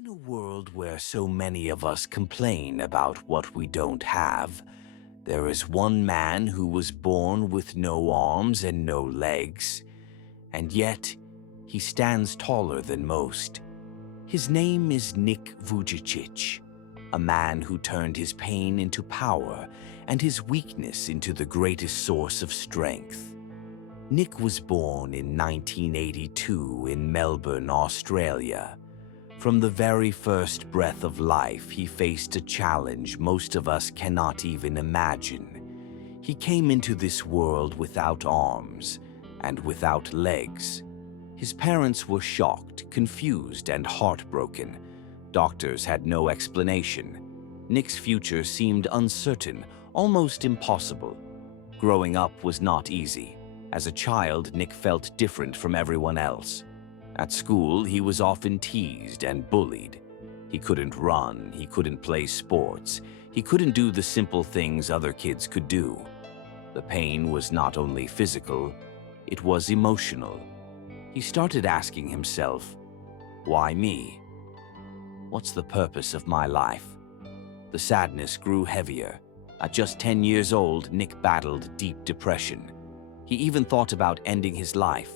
In a world where so many of us complain about what we don't have, there is one man who was born with no arms and no legs, and yet he stands taller than most. His name is Nick Vujicic, a man who turned his pain into power and his weakness into the greatest source of strength. Nick was born in 1982 in Melbourne, Australia. From the very first breath of life, he faced a challenge most of us cannot even imagine. He came into this world without arms and without legs. His parents were shocked, confused, and heartbroken. Doctors had no explanation. Nick's future seemed uncertain, almost impossible. Growing up was not easy. As a child, Nick felt different from everyone else. At school, he was often teased and bullied. He couldn't run, he couldn't play sports, he couldn't do the simple things other kids could do. The pain was not only physical, it was emotional. He started asking himself, why me? What's the purpose of my life? The sadness grew heavier. At just 10 years old, Nick battled deep depression. He even thought about ending his life.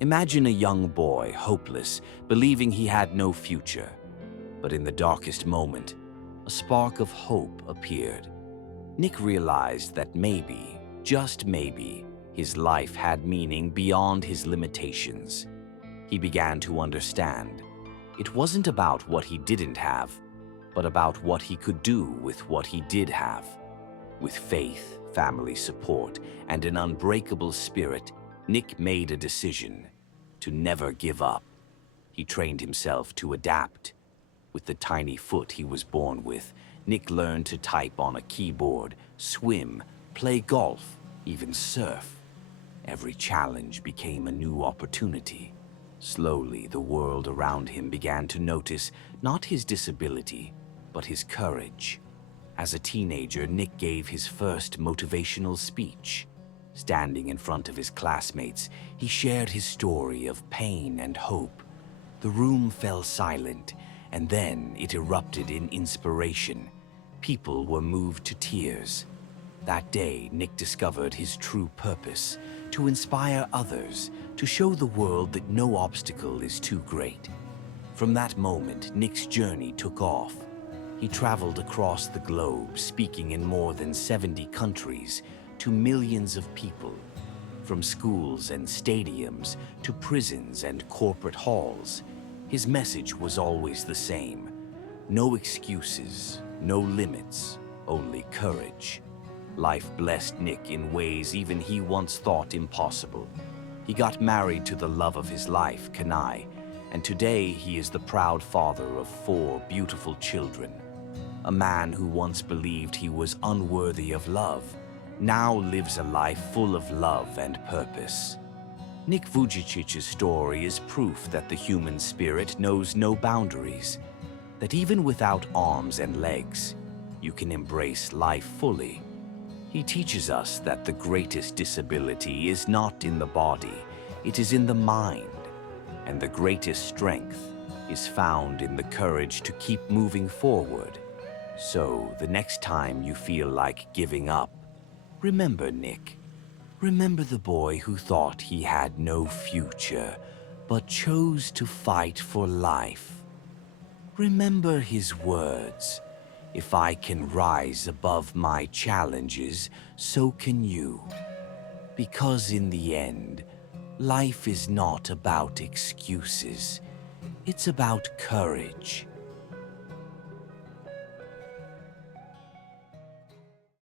Imagine a young boy, hopeless, believing he had no future. But in the darkest moment, a spark of hope appeared. Nick realized that maybe, just maybe, his life had meaning beyond his limitations. He began to understand. It wasn't about what he didn't have, but about what he could do with what he did have. With faith, family support, and an unbreakable spirit, Nick made a decision to never give up. He trained himself to adapt. With the tiny foot he was born with, Nick learned to type on a keyboard, swim, play golf, even surf. Every challenge became a new opportunity. Slowly, the world around him began to notice not his disability, but his courage. As a teenager, Nick gave his first motivational speech. Standing in front of his classmates, he shared his story of pain and hope. The room fell silent, and then it erupted in inspiration. People were moved to tears. That day, Nick discovered his true purpose: to inspire others, to show the world that no obstacle is too great. From that moment, Nick's journey took off. He traveled across the globe, speaking in more than 70 countries, to millions of people. From schools and stadiums to prisons and corporate halls, his message was always the same. No excuses, no limits, only courage. Life blessed Nick in ways even he once thought impossible. He got married to the love of his life, Kanai, and today he is the proud father of 4 beautiful children. A man who once believed he was unworthy of love now lives a life full of love and purpose. Nick Vujicic's story is proof that the human spirit knows no boundaries, that even without arms and legs, you can embrace life fully. He teaches us that the greatest disability is not in the body, it is in the mind, and the greatest strength is found in the courage to keep moving forward. So, the next time you feel like giving up, remember Nick. Remember the boy who thought he had no future, but chose to fight for life. Remember his words: if I can rise above my challenges, so can you. Because in the end, life is not about excuses. It's about courage.